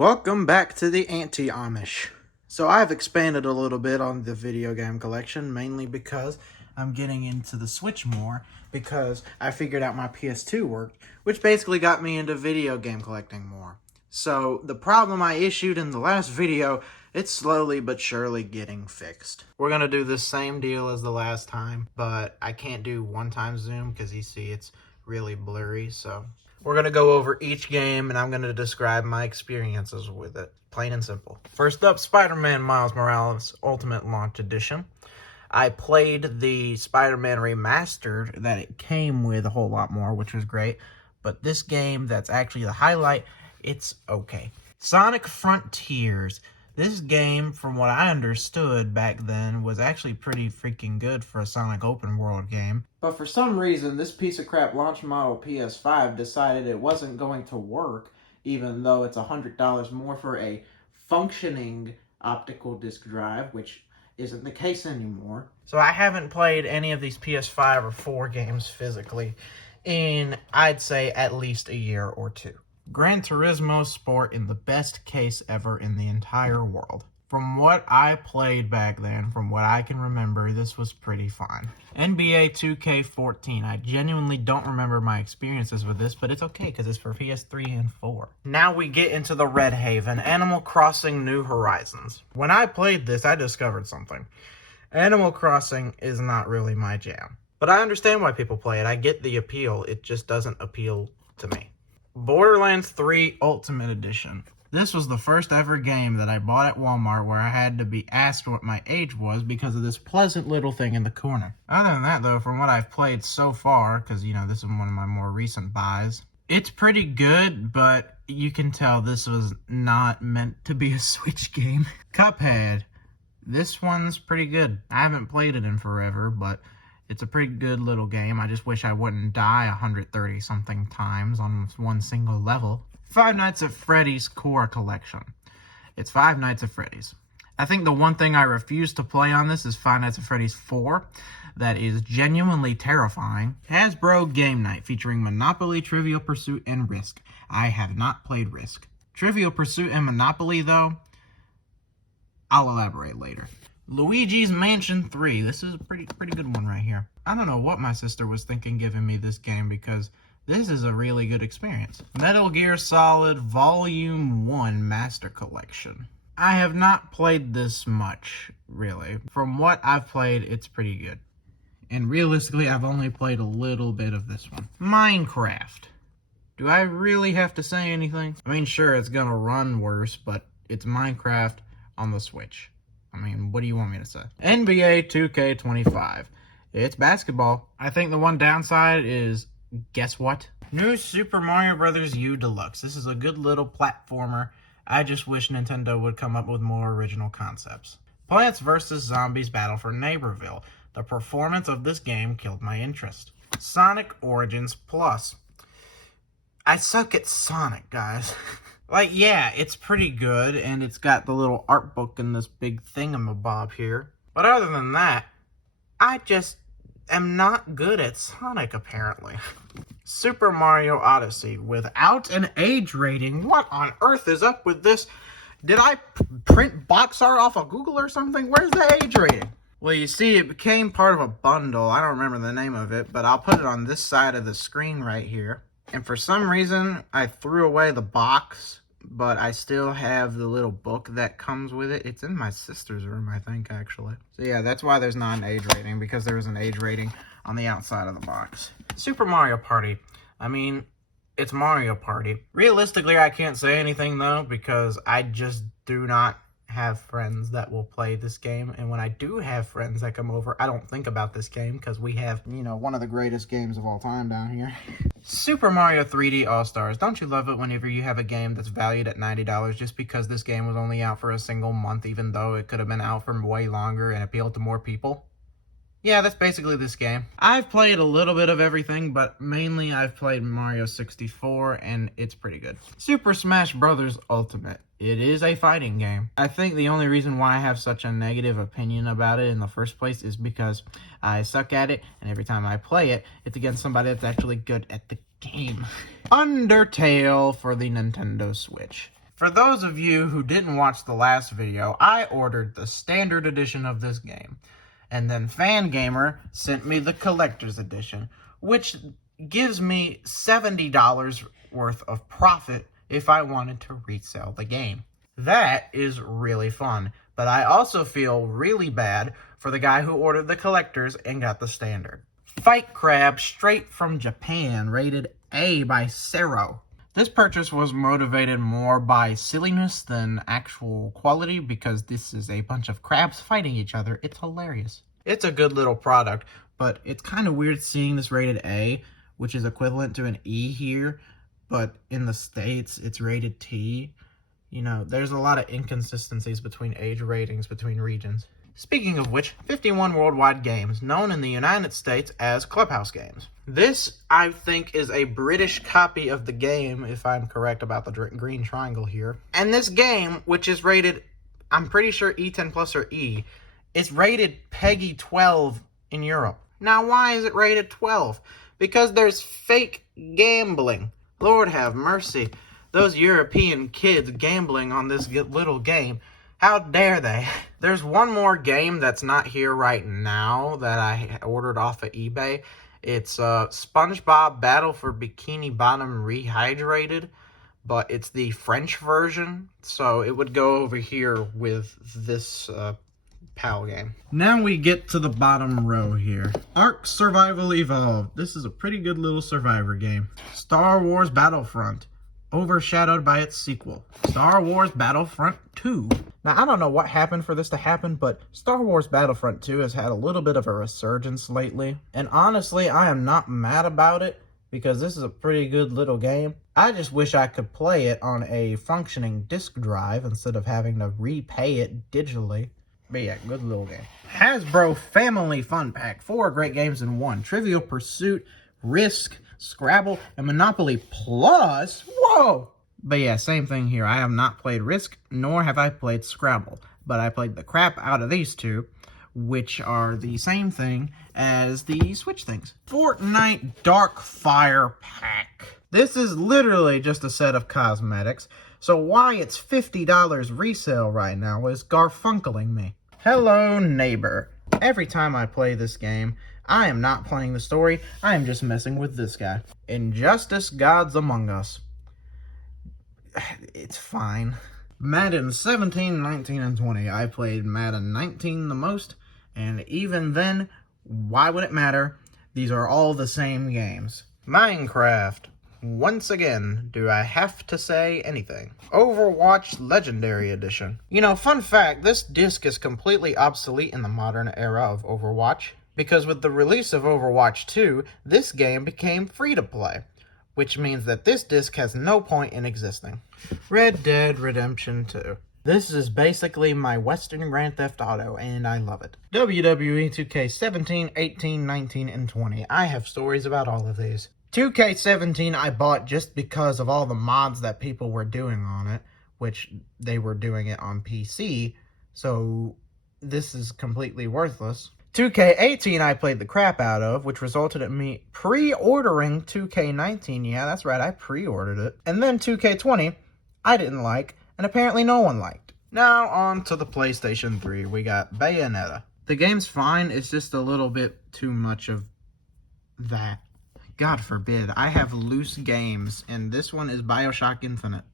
Welcome back to the Anti-Amish. So I've expanded a little bit on the video game collection, mainly because I'm getting into the Switch more, because I figured out my PS2 worked, which basically got me into video game collecting more. So the problem I issued in the last video, it's slowly but surely getting fixed. We're going to do the same deal as the last time, but I can't do one-time zoom because you see it's really blurry, so we're going to go over each game, and I'm going to describe my experiences with it, plain and simple. First up, Spider-Man Miles Morales Ultimate Launch Edition. I played the Spider-Man Remastered that it came with a whole lot more, which was great. But this game that's actually the highlight, it's okay. Sonic Frontiers. This game, from what I understood back then, was actually pretty freaking good for a Sonic open world game. But for some reason, this piece of crap launch model PS5 decided it wasn't going to work, even though it's $100 more for a functioning optical disc drive, which isn't the case anymore. So I haven't played any of these PS5 or 4 games physically in, I'd say, at least a year or two. Gran Turismo Sport in the best case ever in the entire world. From what I played back then, from what I can remember, this was pretty fun. NBA 2K14. I genuinely don't remember my experiences with this, but it's okay because it's for PS3 and 4. Now we get into the Red Haven, Animal Crossing New Horizons. When I played this, I discovered something. Animal Crossing is not really my jam. But I understand why people play it. I get the appeal. It just doesn't appeal to me. Borderlands 3 Ultimate Edition. This was the first ever game that I bought at Walmart where I had to be asked what my age was because of this pleasant little thing in the corner. Other than that, though, from what I've played so far, because, this is one of my more recent buys, it's pretty good, but you can tell this was not meant to be a Switch game. Cuphead. This one's pretty good. I haven't played it in forever, but it's a pretty good little game. I just wish I wouldn't die 130-something times on one single level. Five Nights at Freddy's Core Collection. It's Five Nights at Freddy's. I think the one thing I refuse to play on this is Five Nights at Freddy's 4. That is genuinely terrifying. Hasbro Game Night featuring Monopoly, Trivial Pursuit, and Risk. I have not played Risk. Trivial Pursuit and Monopoly, though, I'll elaborate later. Luigi's Mansion 3. This is a pretty good one right here. I don't know what my sister was thinking giving me this game because this is a really good experience. Metal Gear Solid Volume 1 Master Collection. I have not played this much, really. From what I've played, it's pretty good. And realistically, I've only played a little bit of this one. Minecraft. Do I really have to say anything? I mean, sure, it's gonna run worse, but it's Minecraft on the Switch. I mean, what do you want me to say? NBA 2K25. It's basketball. I think the one downside is, guess what? New Super Mario Bros. U Deluxe. This is a good little platformer. I just wish Nintendo would come up with more original concepts. Plants vs. Zombies Battle for Neighborville. The performance of this game killed my interest. Sonic Origins Plus. I suck at Sonic, guys. Yeah, it's pretty good, and it's got the little art book and this big thingamabob here. But other than that, I just am not good at Sonic, apparently. Super Mario Odyssey, without an age rating. What on earth is up with this? Did I print box art off of Google or something? Where's the age rating? Well, you see, it became part of a bundle. I don't remember the name of it, but I'll put it on this side of the screen right here. And for some reason, I threw away the box, but I still have the little book that comes with it. It's in my sister's room, I think, actually. So yeah, that's why there's not an age rating, because there was an age rating on the outside of the box. Super Mario Party. I mean, it's Mario Party. Realistically, I can't say anything, though, because I just do not have friends that will play this game, and when I do have friends that come over, I don't think about this game because we have, one of the greatest games of all time down here. Super Mario 3D All-Stars. Don't you love it whenever you have a game that's valued at $90 just because this game was only out for a single month, even though it could have been out for way longer and appealed to more people? Yeah, that's basically this game. I've played a little bit of everything, but mainly I've played Mario 64, and it's pretty good. Super Smash Bros. Ultimate. It is a fighting game. I think the only reason why I have such a negative opinion about it in the first place is because I suck at it, and every time I play it, it's against somebody that's actually good at the game. Undertale for the Nintendo Switch. For those of you who didn't watch the last video, I ordered the standard edition of this game. And then Fangamer sent me the collector's edition, which gives me $70 worth of profit if I wanted to resell the game. That is really fun, but I also feel really bad for the guy who ordered the collector's and got the standard. Fight Crab straight from Japan, rated A by Sero. This purchase was motivated more by silliness than actual quality because this is a bunch of crabs fighting each other. It's hilarious. It's a good little product, but it's kind of weird seeing this rated A, which is equivalent to an E here, but in the States, it's rated T. You know, there's a lot of inconsistencies between age ratings between regions. Speaking of which, 51 worldwide games, known in the United States as Clubhouse games. This, I think, is a British copy of the game, if I'm correct about the green triangle here. And this game, which is rated, I'm pretty sure E10 plus or E, is rated PEGI 12 in Europe. Now, why is it rated 12? Because there's fake gambling. Lord have mercy. Those European kids gambling on this little game. How dare they? There's one more game that's not here right now that I ordered off of eBay. It's SpongeBob Battle for Bikini Bottom Rehydrated, but it's the French version, so it would go over here with this PAL game. Now we get to the bottom row here. Ark Survival Evolved. This is a pretty good little survivor game. Star Wars Battlefront, overshadowed by its sequel, Star Wars Battlefront 2. Now, I don't know what happened for this to happen, but Star Wars Battlefront 2 has had a little bit of a resurgence lately. And honestly, I am not mad about it, because this is a pretty good little game. I just wish I could play it on a functioning disk drive instead of having to repay it digitally. But yeah, good little game. Hasbro Family Fun Pack. 4 great games in one. Trivial Pursuit, Risk, Scrabble, and Monopoly Plus. Whoa! But yeah, same thing here. I have not played Risk, nor have I played Scrabble. But I played the crap out of these two, which are the same thing as the Switch things. Fortnite Darkfire Pack. This is literally just a set of cosmetics, so why it's $50 resale right now is garfunkeling me. Hello, neighbor. Every time I play this game, I am not playing the story, I am just messing with this guy. Injustice Gods Among Us. It's fine. Madden 17, 19, and 20. I played Madden 19 the most, and even then, why would it matter? These are all the same games. Minecraft. Once again, do I have to say anything? Overwatch Legendary Edition. You know, fun fact, this disc is completely obsolete in the modern era of Overwatch, because with the release of Overwatch 2, this game became free to play, which means that this disc has no point in existing. Red Dead Redemption 2. This is basically my Western Grand Theft Auto, and I love it. WWE 2K17, 18, 19, and 20. I have stories about all of these. 2K17 I bought just because of all the mods that people were doing on it, which they were doing it on PC, so this is completely worthless. 2K18 I played the crap out of, which resulted in me pre-ordering 2K19. Yeah, that's right, I pre-ordered it. And then 2K20 I didn't like, and apparently no one liked. Now on to the PlayStation 3, we got Bayonetta. The game's fine, it's just a little bit too much of that. God forbid, I have loose games, and this one is BioShock Infinite.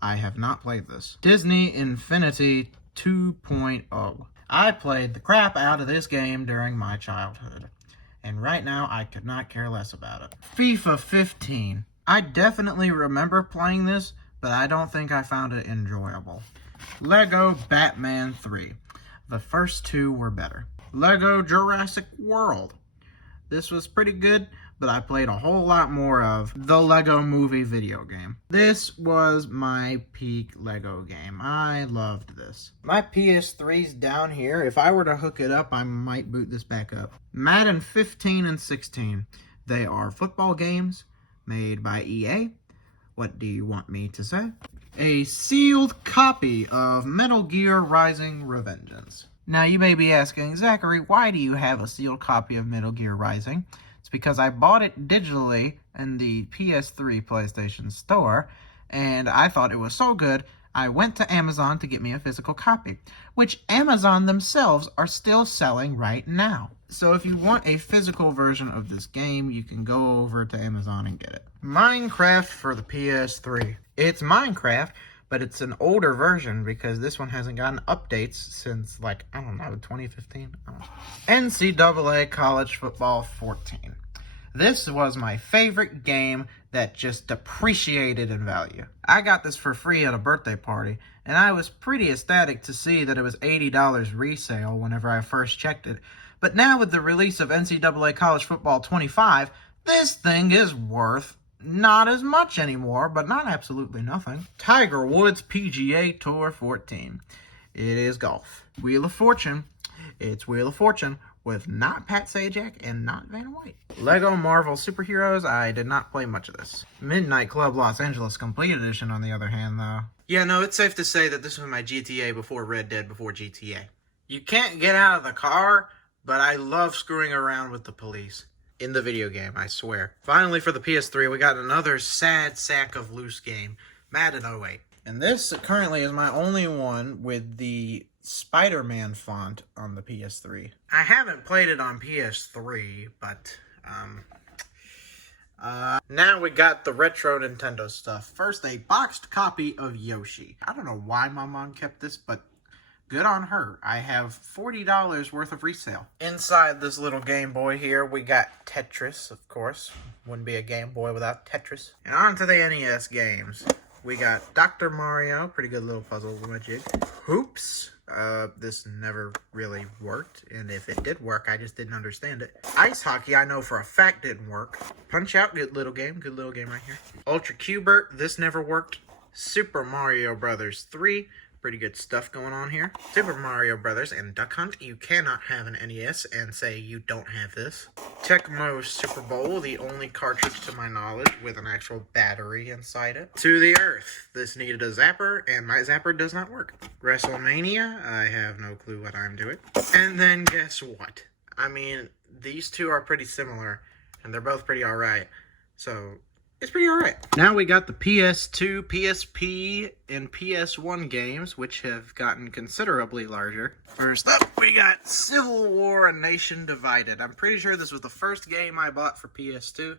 I have not played this. Disney Infinity 2.0. I played the crap out of this game during my childhood, and right now I could not care less about it. FIFA 15. I definitely remember playing this, but I don't think I found it enjoyable. Lego Batman 3. The first two were better. Lego Jurassic World. This was pretty good, but I played a whole lot more of the Lego Movie video game. This was my peak Lego game. I loved this. My PS3's down here. If I were to hook it up, I might boot this back up. Madden 15 and 16. They are football games made by EA. What do you want me to say? A sealed copy of Metal Gear Rising: Revengeance. Now you may be asking, Zachary, why do you have a sealed copy of Metal Gear Rising? It's because I bought it digitally in the PS3 PlayStation Store, and I thought it was so good, I went to Amazon to get me a physical copy, which Amazon themselves are still selling right now. So if you want a physical version of this game, you can go over to Amazon and get it. Minecraft for the PS3. It's Minecraft, but it's an older version because this one hasn't gotten updates since, like, I don't know, 2015? NCAA College Football 14. This was my favorite game that just depreciated in value. I got this for free at a birthday party, and I was pretty ecstatic to see that it was $80 resale whenever I first checked it. But now with the release of NCAA College Football 25, this thing is worth not as much anymore, but not absolutely nothing. Tiger Woods PGA Tour 14. It is golf. Wheel of Fortune. It's Wheel of Fortune with not Pat Sajak and not Vanna White. Lego Marvel Superheroes. I did not play much of this. Midnight Club Los Angeles Complete Edition, on the other hand, though. Yeah, no, it's safe to say that this was my GTA before Red Dead before GTA. You can't get out of the car, but I love screwing around with the police. In the video game, I swear. Finally, for the PS3, we got another sad sack of loose game. Madden 08. And this currently is my only one with the Spider-Man font on the PS3. I haven't played it on PS3, but now we got the retro Nintendo stuff. First, a boxed copy of Yoshi. I don't know why my mom kept this, but good on her. I have $40 worth of resale. Inside this little Game Boy here, we got Tetris, of course. Wouldn't be a Game Boy without Tetris. And on to the NES games. We got Dr. Mario, pretty good little puzzle with my jig. Hoops. This never really worked, and if it did work, I just didn't understand it. Ice Hockey, I know for a fact didn't work. Punch Out, good little game right here. Ultra Cubert, this never worked. Super Mario Brothers 3, pretty good stuff going on here. Super Mario Brothers and Duck Hunt, you cannot have an NES and say you don't have this. Tecmo Super Bowl, the only cartridge to my knowledge with an actual battery inside it. To the Earth, this needed a zapper, and my zapper does not work. WrestleMania, I have no clue what I'm doing. And then guess what? I mean, these two are pretty similar, and they're both pretty alright. So it's pretty alright. Now we got the PS2, PSP, and PS1 games, which have gotten considerably larger. First up, we got Civil War: A Nation Divided. I'm pretty sure this was the first game I bought for PS2,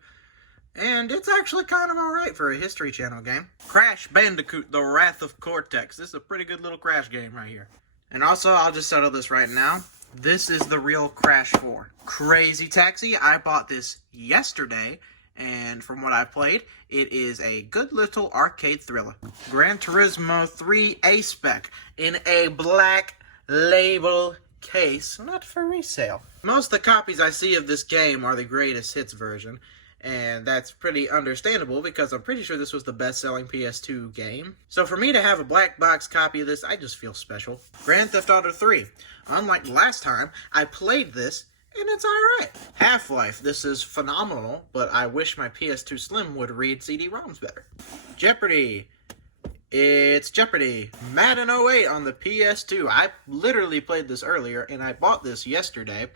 and it's actually kind of alright for a History Channel game. Crash Bandicoot: The Wrath of Cortex. This is a pretty good little Crash game right here. And also, I'll just settle this right now. This is the real Crash 4. Crazy Taxi, I bought this yesterday, and from what I've played, it is a good little arcade thriller. Gran Turismo 3 A-Spec in a black label case, not for resale. Most of the copies I see of this game are the greatest hits version, and that's pretty understandable because I'm pretty sure this was the best-selling PS2 game. So for me to have a black box copy of this, I just feel special. Grand Theft Auto 3. Unlike last time, I played this, and it's alright. Half-Life, this is phenomenal, but I wish my PS2 Slim would read CD-ROMs better. Jeopardy! It's Jeopardy! Madden 08 on the PS2. I literally played this earlier, and I bought this yesterday,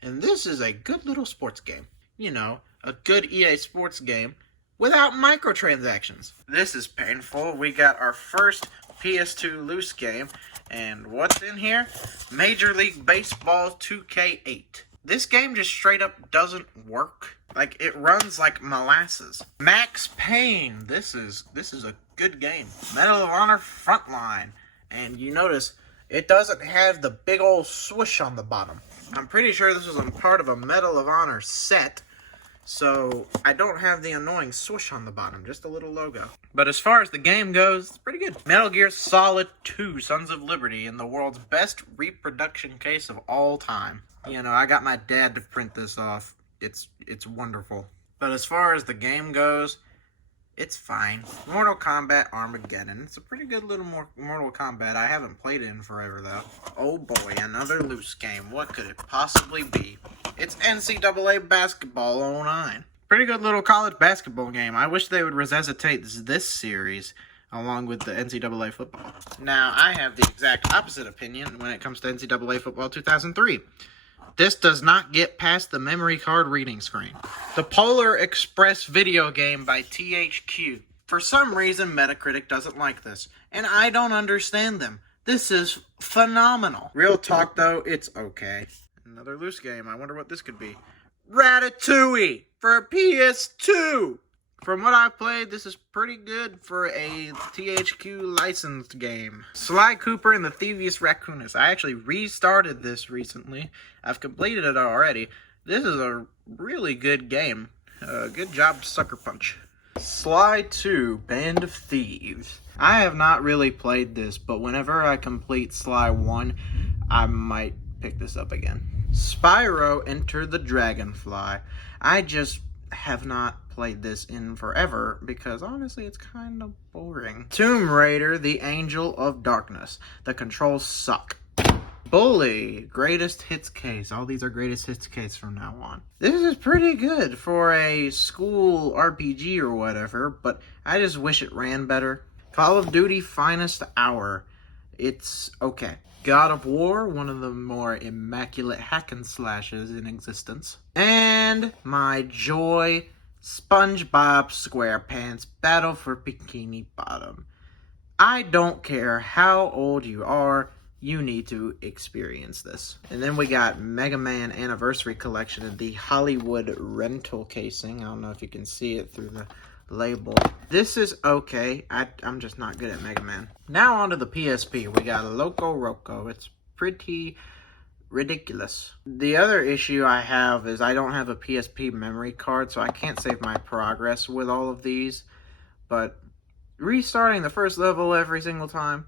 and this is a good little sports game. You know, a good EA Sports game without microtransactions. This is painful. We got our first PS2 loose game, and what's in here? Major League Baseball 2K8. This game just straight up doesn't work. Like, it runs like molasses. Max Payne. This is a good game. Medal of Honor Frontline. And you notice, it doesn't have the big old swoosh on the bottom. I'm pretty sure this was a part of a Medal of Honor set, so I don't have the annoying swoosh on the bottom, just a little logo. But as far as the game goes, it's pretty good. Metal Gear Solid 2 Sons of Liberty in the world's best reproduction case of all time. You know, I got my dad to print this off. It's wonderful. But as far as the game goes, it's fine. Mortal Kombat Armageddon. It's a pretty good little Mortal Kombat. I haven't played it in forever, though. Oh boy, another loose game. What could it possibly be? It's NCAA Basketball 09. Pretty good little college basketball game. I wish they would resuscitate this series along with the NCAA football. Now, I have the exact opposite opinion when it comes to NCAA football 2003. This does not get past the memory card reading screen. The Polar Express video game by THQ. For some reason, Metacritic doesn't like this, and I don't understand them. This is phenomenal. Real talk, though, it's okay. Another loose game. I wonder what this could be. Ratatouille for PS2. From what I've played, this is pretty good for a THQ licensed game. Sly Cooper and the Thievius Raccoonus. I actually restarted this recently. I've completed it already. This is a really good game. Good job, Sucker Punch. Sly 2, Band of Thieves. I have not really played this, but whenever I complete Sly 1, I might pick this up again. Spyro Enter the Dragonfly. I just have not played this in forever because honestly it's kind of boring. Tomb Raider, The Angel of Darkness. The controls suck. Bully, Greatest Hits case. All these are Greatest Hits case from now on. This is pretty good for a school RPG or whatever, but I just wish it ran better. Call of Duty Finest Hour. It's okay. God of War, one of the more immaculate hack and slashes in existence. And my joy, SpongeBob SquarePants Battle for Bikini Bottom. I don't care how old you are, you need to experience this. And then we got Mega Man Anniversary Collection in the Hollywood rental casing. I don't know if you can see it through the label. This is okay. I'm just not good at Mega Man. Now onto the PSP. We got Loco Roco. It's pretty ridiculous. The other issue I have is I don't have a PSP memory card, so I can't save my progress with all of these. But restarting the first level every single time,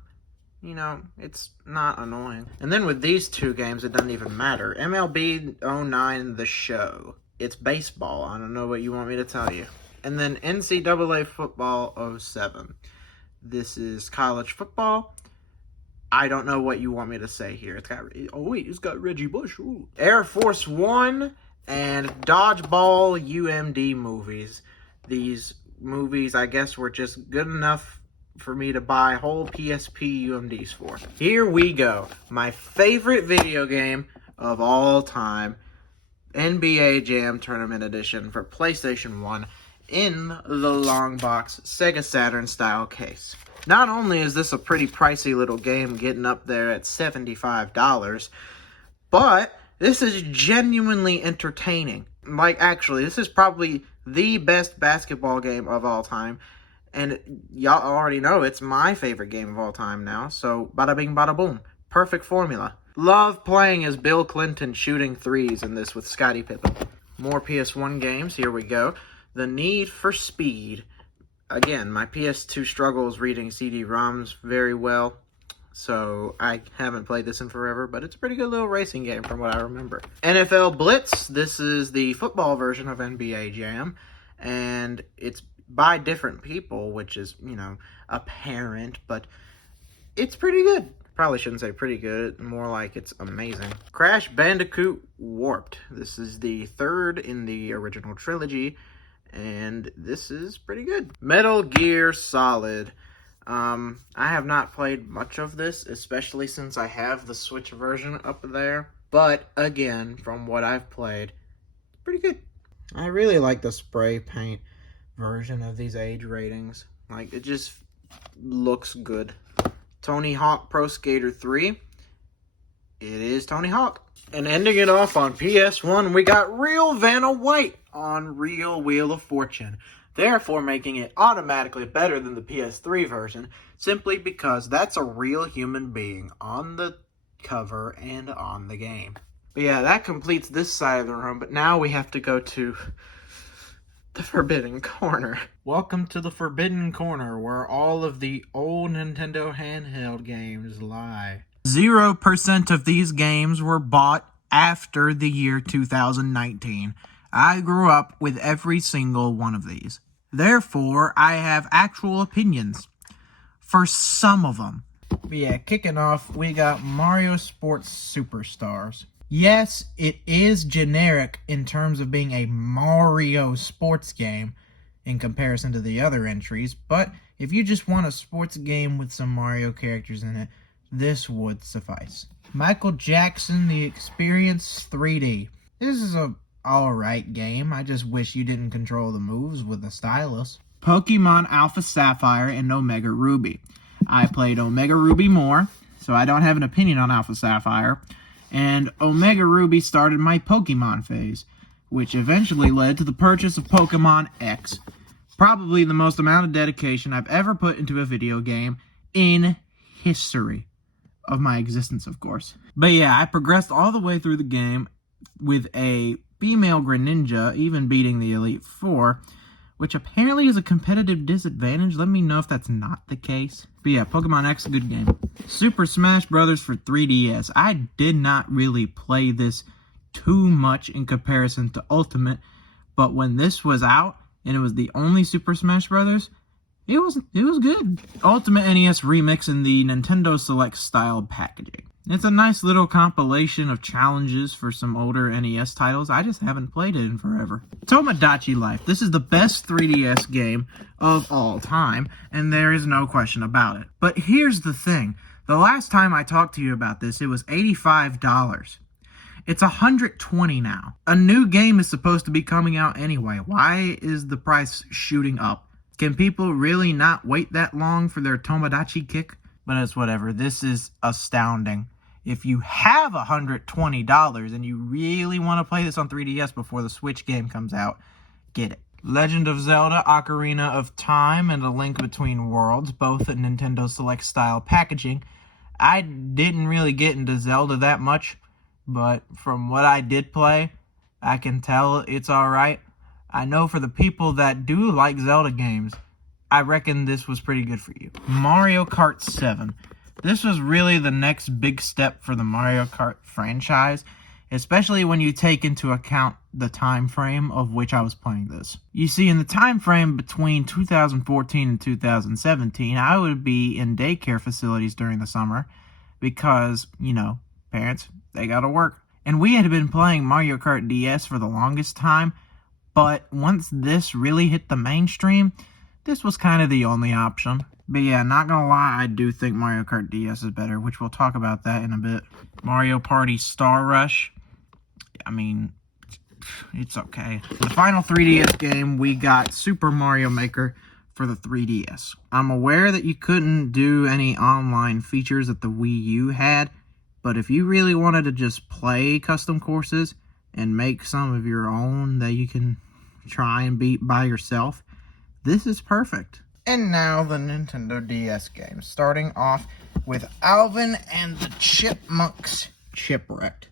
you know, it's not annoying. And then with these two games, it doesn't even matter. MLB 09 The Show. It's baseball. I don't know what you want me to tell you. And then NCAA Football 07. This is college football. I don't know what you want me to say here. It's got Reggie Bush. Ooh. Air Force One and Dodgeball UMD movies. These movies, I guess, were just good enough for me to buy whole PSP UMDs for. Here we go. My favorite video game of all time. NBA Jam Tournament Edition for PlayStation 1. In the long box Sega Saturn style case. Not only is this a pretty pricey little game getting up there at $75, but this is genuinely entertaining. Like, actually, this is probably the best basketball game of all time. And y'all already know it's my favorite game of all time now. So, bada bing, bada boom. Perfect formula. Love playing as Bill Clinton shooting threes in this with Scottie Pippen. More PS1 games. Here we go. The Need for Speed. Again, my PS2 struggles reading CD-ROMs very well, so I haven't played this in forever, but it's a pretty good little racing game from what I remember. NFL Blitz. This is the football version of NBA Jam, and it's by different people, which is, you know, apparent, but it's pretty good. Probably shouldn't say pretty good, more like it's amazing. Crash Bandicoot Warped. This is the third in the original trilogy, and this is pretty good. Metal Gear Solid. I have not played much of this, especially since I have the Switch version up there. But, again, from what I've played, pretty good. I really like the spray paint version of these age ratings. Like, it just looks good. Tony Hawk Pro Skater 3. It is Tony Hawk. And ending it off on PS1, we got Real Vanna White on Real Wheel of Fortune. Therefore making it automatically better than the PS3 version, simply because that's a real human being on the cover and on the game. But yeah, that completes this side of the room, but now we have to go to the Forbidden Corner. Welcome to the Forbidden Corner, where all of the old Nintendo handheld games lie. 0% of these games were bought after the year 2019. I grew up with every single one of these. Therefore, I have actual opinions for some of them. But yeah, kicking off, we got Mario Sports Superstars. Yes, it is generic in terms of being a Mario sports game in comparison to the other entries, but if you just want a sports game with some Mario characters in it, this would suffice. Michael Jackson The Experience 3D. This is a alright game. I just wish you didn't control the moves with the stylus. Pokemon Alpha Sapphire and Omega Ruby. I played Omega Ruby more, so I don't have an opinion on Alpha Sapphire. And Omega Ruby started my Pokemon phase, which eventually led to the purchase of Pokemon X. Probably the most amount of dedication I've ever put into a video game in history of my existence, of course. But yeah, I progressed all the way through the game with a female Greninja, even beating the Elite Four, which apparently is a competitive disadvantage. Let me know if that's not the case. But yeah, Pokemon X, good game. Super Smash Bros. For 3DS. I did not really play this too much in comparison to Ultimate, but when this was out, and it was the only Super Smash Bros., it was good. Ultimate NES Remix in the Nintendo Select style packaging. It's a nice little compilation of challenges for some older NES titles. I just haven't played it in forever. Tomodachi Life. This is the best 3DS game of all time, and there is no question about it. But here's the thing. The last time I talked to you about this, it was $85. It's $120 now. A new game is supposed to be coming out anyway. Why is the price shooting up? Can people really not wait that long for their Tomodachi kick? But it's whatever. This is astounding. If you have $120 and you really want to play this on 3DS before the Switch game comes out, get it. Legend of Zelda, Ocarina of Time, and A Link Between Worlds, both in Nintendo Select style packaging. I didn't really get into Zelda that much, but from what I did play, I can tell it's alright. I know for the people that do like Zelda games, I reckon this was pretty good for you. Mario Kart 7. This was really the next big step for the Mario Kart franchise, especially when you take into account the time frame of which I was playing this. You see, in the time frame between 2014 and 2017, I would be in daycare facilities during the summer because, parents, they gotta work. And we had been playing Mario Kart DS for the longest time, but once this really hit the mainstream, this was kind of the only option. But yeah, not gonna lie, I do think Mario Kart DS is better, which we'll talk about that in a bit. Mario Party Star Rush. I mean, it's okay. The final 3DS game, we got Super Mario Maker for the 3DS. I'm aware that you couldn't do any online features that the Wii U had, but if you really wanted to just play custom courses and make some of your own that you can try and beat by yourself, this is perfect. And now the Nintendo DS games, starting off with Alvin and the Chipmunks Chipwrecked,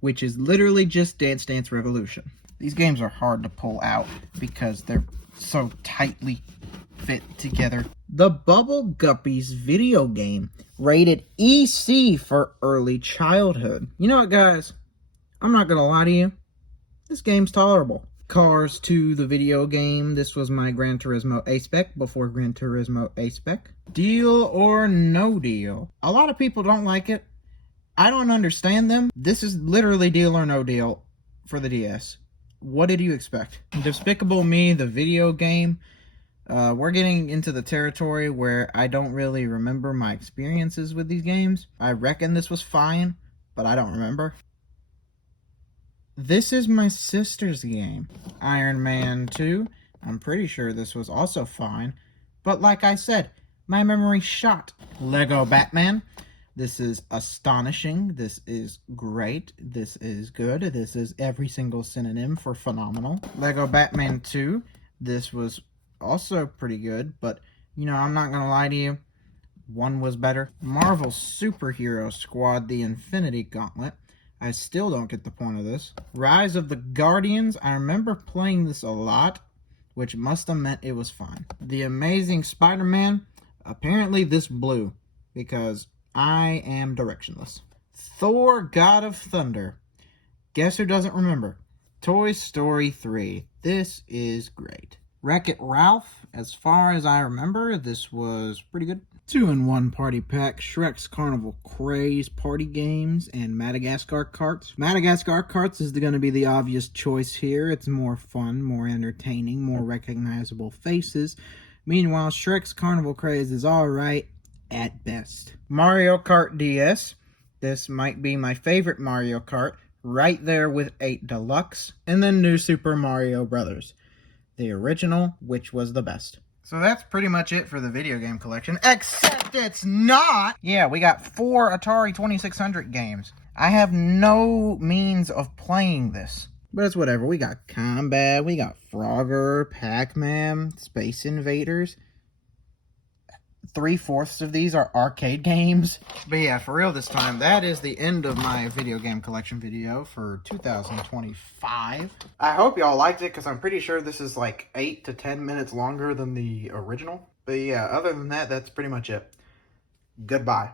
which is literally just Dance Dance Revolution. These games are hard to pull out because they're so tightly fit together. The Bubble Guppies video game, rated EC for early childhood. You know what, guys? I'm not gonna lie to you. This game's tolerable. Cars 2, the video game. This was my Gran Turismo A-Spec before Gran Turismo A-Spec. Deal or No Deal. A lot of people don't like it. I don't understand them. This is literally Deal or No Deal for the DS. What did you expect? Despicable Me, the video game. We're getting into the territory where I don't really remember my experiences with these games. I reckon this was fine, but I don't remember. This is my sister's game. Iron Man 2. I'm pretty sure this was also fine. But like I said, my memory's shot. Lego Batman. This is astonishing. This is great. This is good. This is every single synonym for phenomenal. Lego Batman 2. This was also pretty good, but, I'm not gonna lie to you. One was better. Marvel Superhero Squad, The Infinity Gauntlet. I still don't get the point of this. Rise of the Guardians. I remember playing this a lot, which must have meant it was fine. The Amazing Spider-Man. Apparently this blew, because I am directionless. Thor, God of Thunder. Guess who doesn't remember? Toy Story 3. This is great. Wreck-It Ralph. As far as I remember, this was pretty good. 2-in-1 Party Pack, Shrek's Carnival Craze Party Games, and Madagascar Carts. Madagascar Carts is going to be the obvious choice here. It's more fun, more entertaining, more recognizable faces. Meanwhile, Shrek's Carnival Craze is alright at best. Mario Kart DS. This might be my favorite Mario Kart, right there with 8 Deluxe. And then New Super Mario Bros. The original, which was the best. So that's pretty much it for the video game collection, except it's not! Yeah, we got 4 Atari 2600 games. I have no means of playing this. But it's whatever. We got Combat, we got Frogger, Pac-Man, Space Invaders. 3/4 of these are arcade games. But yeah, for real this time, that is the end of my video game collection video for 2025. I hope y'all liked it, because I'm pretty sure this is like 8 to 10 minutes longer than the original. But yeah, other than that, that's pretty much it. Goodbye.